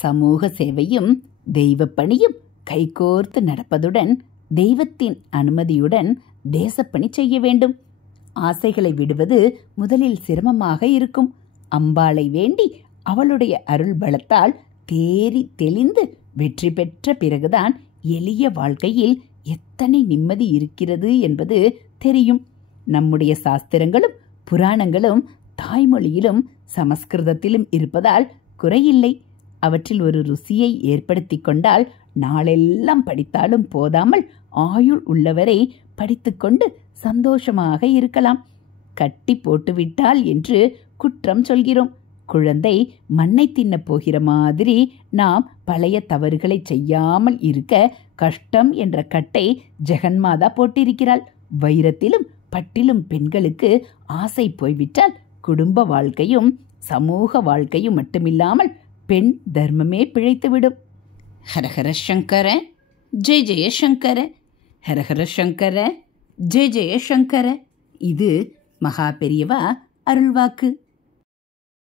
சமூக சேவையும் தெய்வப் பணியும் கைகோர்த்து நடப்பதுடன் தெய்வத்தின் அனுமதியுடன் தேசப்பணி செய்ய வேண்டும். ஆசைகளை விடுவது முதலில் சிரமமாக இருக்கும். அம்பாளை வேண்டி அவளுடைய அருள் பலத்தால் தேறி தெளிந்து வெற்றி பெற்ற பிறகுதான் எளிய வாழ்க்கையில் எத்தனை நிம்மதி இருக்கிறது என்பது தெரியும். நம்முடைய சாஸ்திரங்களும் புராணங்களும் தாய்மொழியிலும் சமஸ்கிருதத்திலும் இருப்பதால் குறையில்லை. அவற்றில் ஒரு ருசியை ஏற்படுத்தி கொண்டால் நாளெல்லாம் படித்தாலும் போதாமல் ஆயுள் உள்ளவரை படித்துக்கொண்டு சந்தோஷமாக இருக்கலாம். கட்டி போட்டுவிட்டால் என்று குற்றம் சொல்கிறோம். குழந்தை மண்ணை தின்னப் போகிற மாதிரி நாம் பழைய தவறுகளை செய்யாமல் இருக்க கஷ்டம் என்ற கட்டை ஜெகன்மாதா போட்டிருக்கிறாள். வைரத்திலும் பட்டிலும் பெண்களுக்கு ஆசை போய்விட்டால் குடும்ப வாழ்க்கையும் சமூக வாழ்க்கையும் மட்டுமில்லாமல் பெண் தர்மமே பிழைத்துவிடும். ஹரஹர சங்கர ஜெய ஜெய சங்கர, ஹரஹர சங்கர ஜெய ஜெய சங்கர. இது மகா பெரியவா அருள்வாக்கு.